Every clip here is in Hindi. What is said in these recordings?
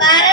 12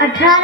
18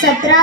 17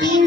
3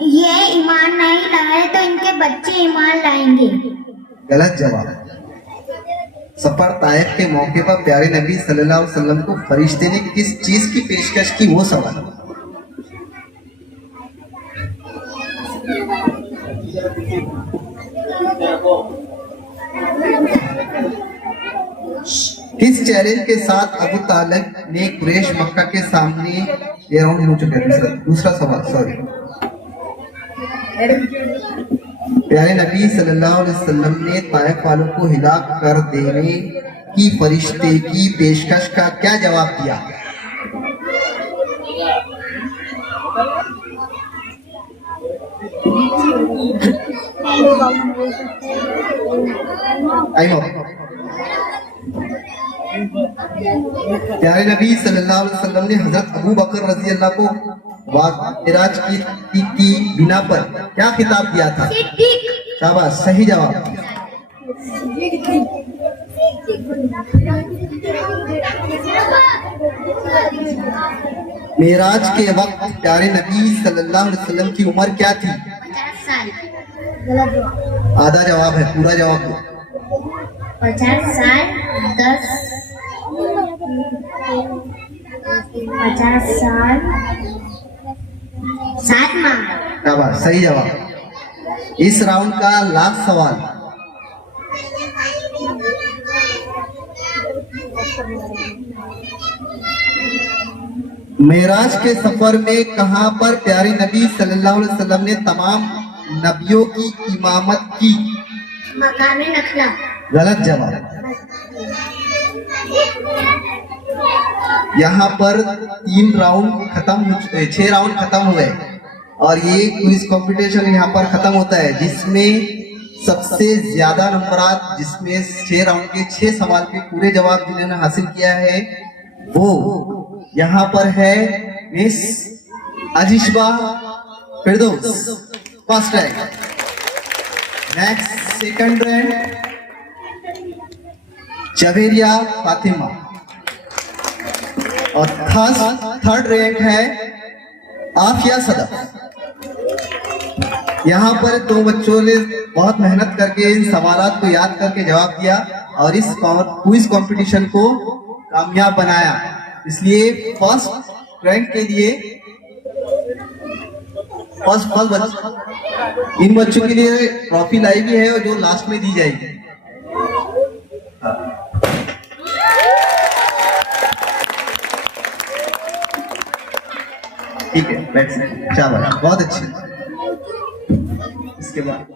ये ईमान नहीं लाए तो इनके बच्चे ईमान लाएंगे। गलत जवाब। सफर ताइफ के मौके पर प्यारे नबी सल्लल्लाहु अलैहि वसल्लम को फरिश्ते ने किस चीज की पेशकश की, वो सवाल। किस चैलेंज के साथ अबू तालिब ने कुरैश मक्का के सामने, ये राउंड हो चुका है, दूसरा सवाल, सॉरी। प्यारे नबी सल्लल्लाहु अलैहि वसल्लम ने ताइफ वालों को हिलाक कर देने की फरिश्ते की पेशकश का क्या जवाब दिया? Time up. प्यारे नबी सल्लल्लाहु अलैहि वसल्लम ने हजरत अबू बकर रजी अल्लाह को मिराज की बिना पर क्या खिताब दिया था? शाबाश, सही जवाब। मिराज के वक्त प्यारे नबी सल्लल्लाहु अलैहि वसल्लम की उम्र क्या थी? 50 साल। गलत जवाब। आधा जवाब है, पूरा जवाब दो। 50 साल 50 साल 7 माह। शाबाश, सही जवाब। इस राउंड का लास्ट सवाल। मेराज के सफर में कहां पर प्यारे नबी सल्लल्लाहु अलैहि वसल्लम ने तमाम नबियों की इमामत की? मकामे नखला। गलत जवाब। यहाँ पर 3 राउंड खत्म, 6 राउंड खत्म हुए और ये क्विज कंपटीशन यहाँ पर खत्म होता है, जिसमें सबसे ज्यादा नंबरात, जिसमें 6 राउंड के 6 सवाल के पूरे जवाब जिन्होंने हासिल किया है, वो यहाँ पर है miss Ajishba Firdaus, first rank. Next second rank Javeria Fatima और थर्ड रैंक है आफिया सदफ। यहाँ पर 2 बच्चों ने बहुत मेहनत करके इन सवालात को याद करके जवाब दिया और इस क्विज कंपटीशन को कामयाब बनाया। इसलिए फर्स्ट रैंक के लिए इन बच्चों के लिए ट्रॉफी लाई भी है और जो लास्ट में दी जाएगी। ठीक है, बैठ सकते, बहुत अच्छी। इसके बाद